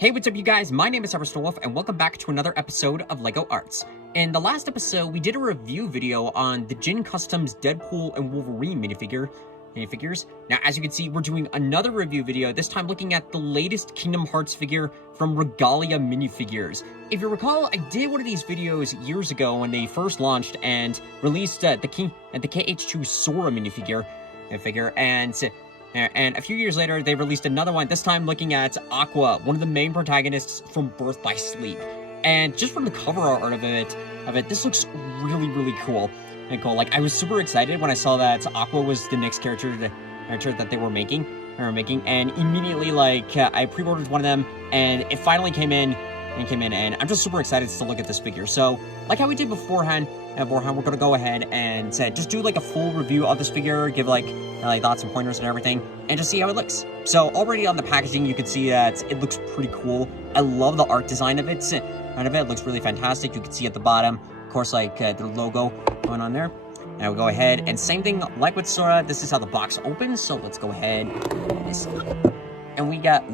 Hey, what's up you guys? My name is Wolf, and welcome back to another episode of LEGO Arts. In the last episode, we did a review video on the Jin Customs Deadpool and Wolverine minifigures. Now, as you can see, we're doing another review video, this time looking at the latest Kingdom Hearts figure from Regalia Minifigures. If you recall, I did one of these videos years ago when they first launched and released the KH2 Sora minifigure, and a few years later, they released another one, this time looking at AQUA, one of the main protagonists from Birth by Sleep. And just from the cover art of it, this looks really cool. Like, I was super excited when I saw that AQUA was the next character that they were making, and immediately, like, I pre-ordered one of them, and it finally came in, and I'm just super excited to look at this figure. So, like how we did beforehand, we're gonna go ahead and just do like a full review of this figure, give like thoughts and pointers and everything, and just see how it looks. So already on the packaging, you can see that it looks pretty cool. I love the art design of it. It looks really fantastic. You can see at the bottom, of course, like the logo going on there. Now we go ahead and same thing like with Sora. This is how the box opens. So let's go ahead, and we got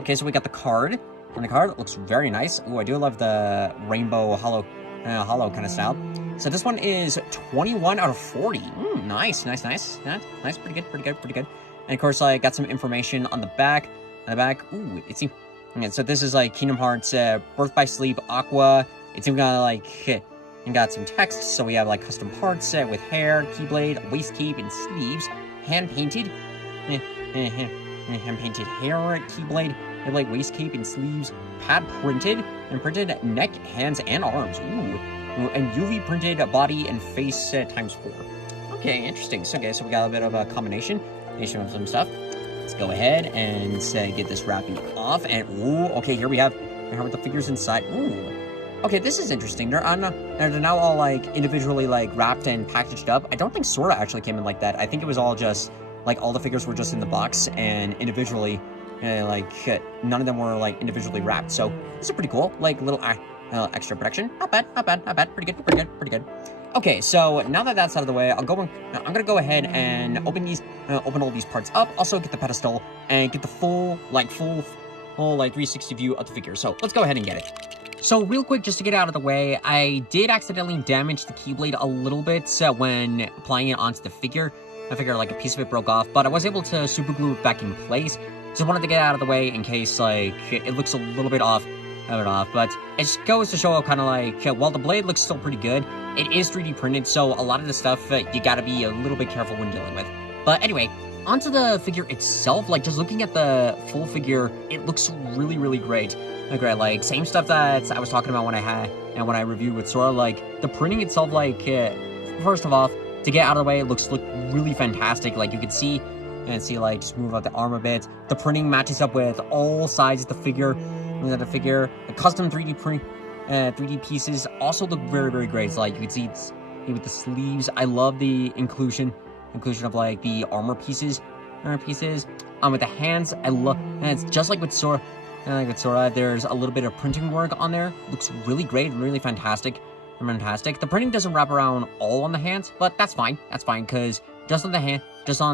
okay. So we got the card. And the card looks very nice. Ooh, I do love the rainbow hollow kind of style. So this one is 21 out of 40. Nice. Nice, pretty good. And of course, I got some information on the back. So this is like Kingdom Hearts, Birth by Sleep, AQUA. It's even got some text. So we have like custom parts with hair, keyblade, waist cape, and sleeves, hand painted hair, keyblade, waist cape and sleeves, pad printed, and printed neck, hands, and arms. And UV printed body and face times 4. Okay, interesting. So we got a bit of a combination of some stuff. Let's go ahead and get this wrapping off. And okay, here we have the figures inside. Okay, this is interesting. They're now all like individually wrapped and packaged up. I don't think Sora actually came in like that. I think it was all just like all the figures were just in the box and individually. None of them were like individually wrapped, so this is pretty cool. Like little extra protection. Not bad. Pretty good. Okay, so now that that's out of the way, I'm gonna go ahead and open all these parts up. Also get the pedestal and get the full 360 view of the figure. So let's go ahead and get it. So real quick, just to get out of the way, I did accidentally damage the keyblade a little bit when applying it onto the figure. I figured like a piece of it broke off, but I was able to super glue it back in place. Just wanted to get out of the way in case it looks a little bit off, but it just goes to show kind of while the blade looks still pretty good, it is 3D printed, so a lot of the stuff you gotta be a little bit careful when dealing with. But anyway, onto the figure itself. Just looking at the full figure, it looks really great. Like same stuff that I was talking about when I reviewed with Sora. The printing itself, first of all, to get out of the way, it looks really fantastic. You can see. And just move out the arm a bit. The printing matches up with all sides of the figure. The custom 3D pieces also look very great. You can see with the sleeves. I love the inclusion of the armor pieces. With the hands, I love. And it's just like with Sora. There's a little bit of printing work on there. Looks really great, really fantastic. The printing doesn't wrap around all on the hands, but that's fine. Because just on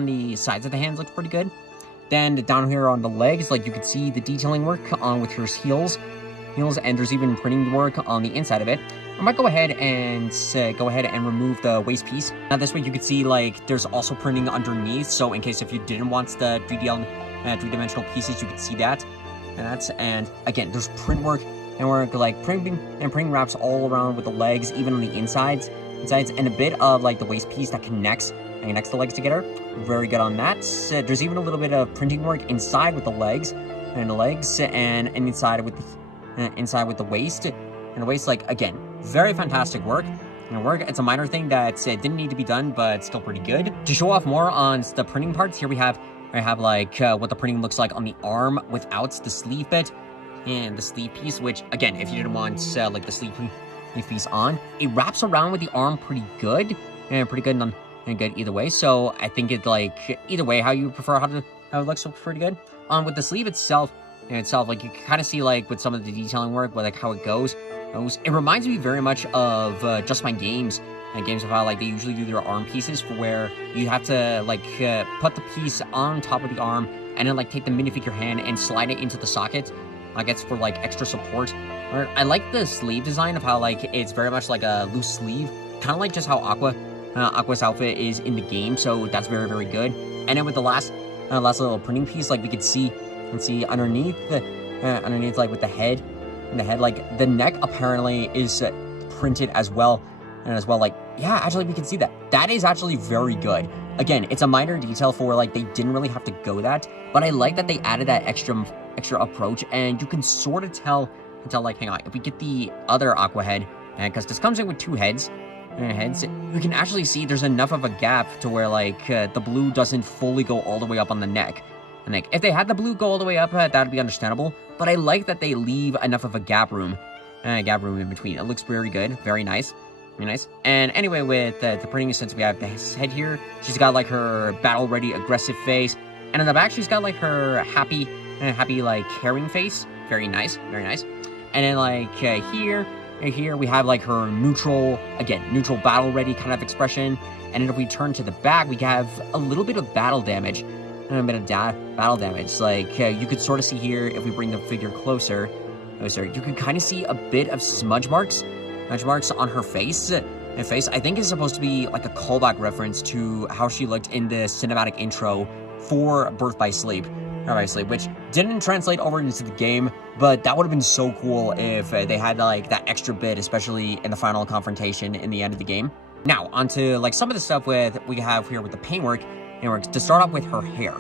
the sides of the hands looks pretty good. Then down here on the legs, you can see the detailing work on with her heels, and there's even printing work on the inside of it. I might go ahead and remove the waist piece. Now this way you can see there's also printing underneath, so in case if you didn't want the three-dimensional pieces, you can see that. And again, there's print work and work printing wraps all around with the legs, even on the insides, and a bit of the waist piece that connects the legs together. Very good on that. There's even a little bit of printing work inside with the legs, and inside with the waist. And the waist, again, very fantastic work. It's a minor thing that didn't need to be done, but still pretty good. To show off more on the printing parts, here I have what the printing looks like on the arm without the sleeve bit and the sleeve piece. Which again, if you didn't want the sleeve piece on, it wraps around with the arm pretty good and good either way. So I think it either way, how you prefer how it looks pretty good. With the sleeve itself, you can kind of see with some of the detailing work, how it goes. It reminds me very much of Just My Games. Games of how they usually do their arm pieces, for where you have to put the piece on top of the arm and then take the minifigure hand and slide it into the socket Like it's for like extra support. Or I like the sleeve design of how like it's very much like a loose sleeve, kind of like just how Aqua's outfit is in the game. So that's very, very good. And then with the last little printing piece, like we could see underneath like with the head like the neck apparently is printed as well. And as well, like, yeah, actually we can see that is actually very good. Again, it's a minor detail for like they didn't really have to go that, but I like that they added that extra approach. And you can sort of tell like, hang on, if we get the other Aqua head, because this comes in with two heads, you can actually see there's enough of a gap to where like the blue doesn't fully go all the way up on the neck. And like if they had the blue go all the way up, that'd be understandable. But I like that they leave enough of a gap room in between. It looks very good, very nice. Very nice. And anyway, with the printing, since we have the head here, she's got like her battle-ready, aggressive face, and in the back, she's got like her happy, like caring face. Very nice, very nice. And then like here we have like her neutral battle-ready kind of expression. And then if we turn to the back, we have a little bit of battle damage, battle damage. Like you could sort of see here if we bring the figure closer, you can kind of see a bit of smudge marks on her face. I think is supposed to be like a callback reference to how she looked in the cinematic intro for Birth by Sleep, which didn't translate over into the game, but that would have been so cool if they had like that extra bit, especially in the final confrontation in the end of the game. Now, onto like some of the stuff we have here with the paintwork. To start off with her hair.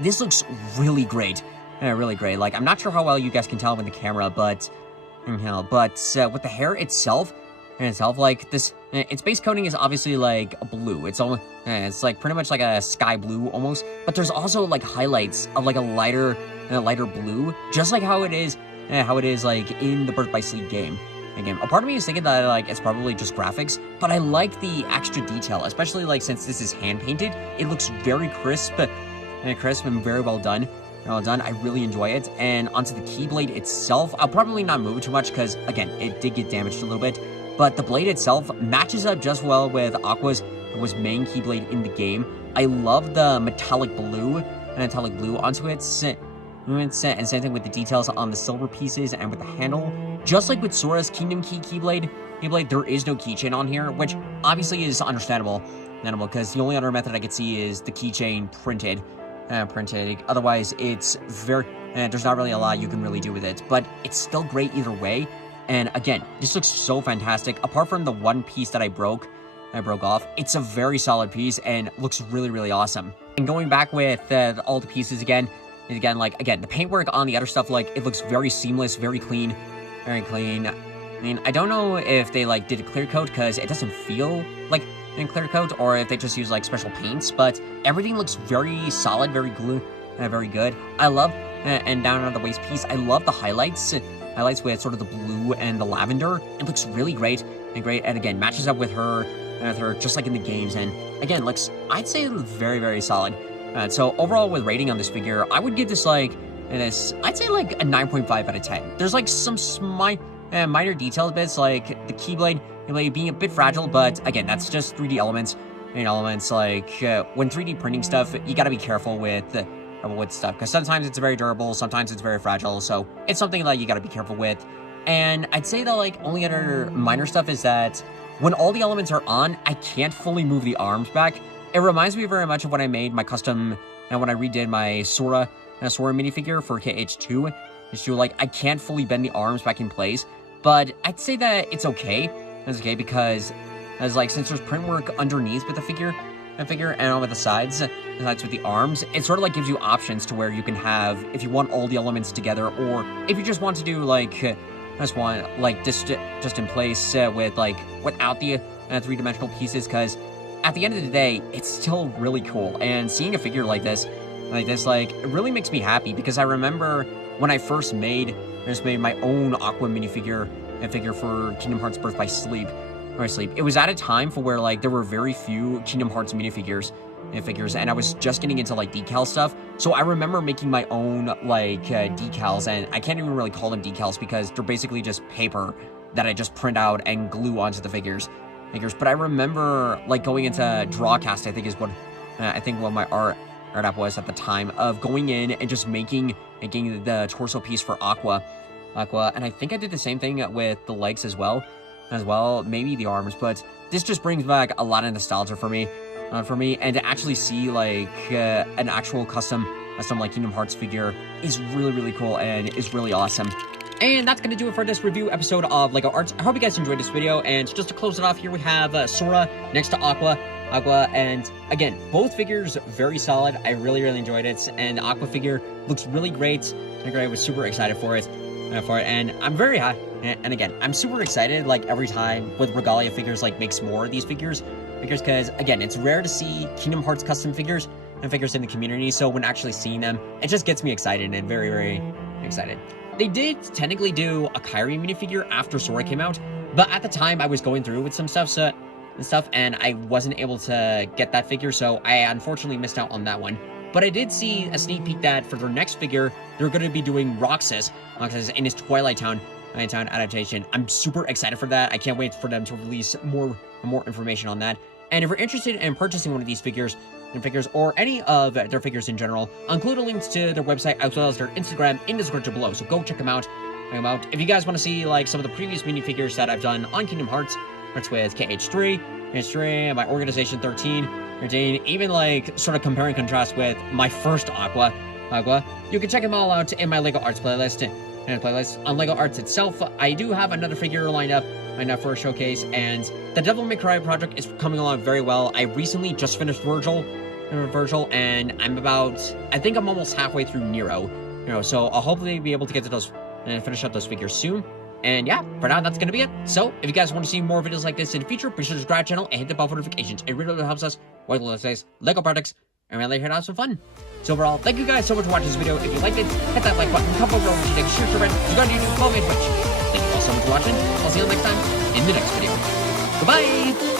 This looks really great. Really great. Like, I'm not sure how well you guys can tell with the camera, but with the hair itself, like this, its base coating is obviously like blue. It's almost, it's like pretty much like a sky blue almost. But there's also like highlights of like a lighter blue, just like how it is like in the Birth by Sleep game. Again, a part of me is thinking that like it's probably just graphics, but I like the extra detail, especially like since this is hand painted. It looks very crisp and very well done. I really enjoy it. And onto the Keyblade itself, I'll probably not move it too much because again, it did get damaged a little bit. But the blade itself matches up just well with Aqua's main Keyblade in the game. I love the metallic blue onto it. And same thing with the details on the silver pieces and with the handle. Just like with Sora's Kingdom Key Keyblade, there is no keychain on here, which obviously is understandable because the only other method I could see is the keychain printed. Otherwise, it's very there's not really a lot you can really do with it, but it's still great either way. And again, this looks so fantastic. Apart from the one piece that I broke off, it's a very solid piece and looks really, really awesome. And going back with all the pieces again, the paintwork on the other stuff, like it looks very seamless, very clean. I mean, I don't know if they like did a clear coat because it doesn't feel like a clear coat, or if they just use like special paints, but everything looks very solid, very very good. I love, and down on the waist piece, I love the highlights with sort of the blue and the lavender. It looks really great, and again, matches up with her just like in the games, and again, looks, I'd say, very, very solid. So overall, with rating on this figure, I would give this like, I'd say like a 9.5 out of 10. There's like some minor detail bits, like the Keyblade being a bit fragile, but again, that's just 3D elements. Like when 3D printing stuff, you gotta be careful with stuff, because sometimes it's very durable, sometimes it's very fragile, so it's something that you gotta be careful with. And I'd say that like only other minor stuff is that when all the elements are on, I can't fully move the arms back. It reminds me very much of when I made my custom, and when I redid my Sora minifigure for KH2. Like, I can't fully bend the arms back in place, but I'd say that it's okay. It's okay because, since there's print work underneath with the figure and with the sides with the arms, it sort of like gives you options to where you can have, if you want all the elements together, or if you just want to do like just in place with like without the three-dimensional pieces, because at the end of the day, it's still really cool. And seeing a figure like this, it really makes me happy, because I remember when I first made my own Aqua minifigure for Kingdom Hearts Birth by Sleep. It was at a time for where like there were very few Kingdom Hearts minifigures, and I was just getting into like decal stuff. So I remember making my own like decals, and I can't even really call them decals because they're basically just paper that I just print out and glue onto the figures. But I remember like going into Drawcast, I think is what my art was at the time of going in and just making the torso piece for AQUA. And I think I did the same thing with the legs as well, maybe the arms, but this just brings back a lot of nostalgia for me, and to actually see like an actual custom like Kingdom Hearts figure is really cool and is really awesome. And that's gonna do it for this review episode of LEGO Arts. I hope you guys enjoyed this video, and just to close it off here, we have Sora next to AQUA, and again, both figures very solid. I really enjoyed it, and the AQUA figure looks really great. I was super excited for it, and I'm very high. And again, I'm super excited like every time with Regalia figures like makes more of these figures, because again, it's rare to see Kingdom Hearts custom figures and figures in the community. So when actually seeing them, it just gets me excited and very excited. They did technically do a Kairi minifigure after Sora came out, but at the time I was going through with some stuff, and I wasn't able to get that figure, so I unfortunately missed out on that one. But I did see a sneak peek that for their next figure, they're going to be doing Roxas in his Twilight Town adaptation. I'm super excited for that. I can't wait for them to release more information on that. And if you're interested in purchasing one of these figures, or any of their figures in general, I'll include links to their website as well as their Instagram in the description below, so go check them out. If you guys want to see like some of the previous minifigures that I've done on Kingdom Hearts, with KH3, my Organization 13, even like sort of compare and contrast with my first AQUA, you can check them all out in my LEGO Arts playlist. On LEGO Arts itself, I do have another figure lined up for a showcase, and the Devil May Cry project is coming along very well. I recently just finished Virgil, and I think I'm almost halfway through Nero, so I'll hopefully be able to get to those and finish up those figures soon. And yeah, for now, that's gonna be it. So if you guys want to see more videos like this in the future, be sure to subscribe to the channel and hit the bell for notifications. It really helps us with LEGO projects, and really here to have some fun. So overall, thank you guys so much for watching this video. If you liked it, hit that like button, come over to the share to red, subscribe to YouTube, follow me on Twitch. Thank you all so much for watching. I'll see you next time in the next video. Goodbye!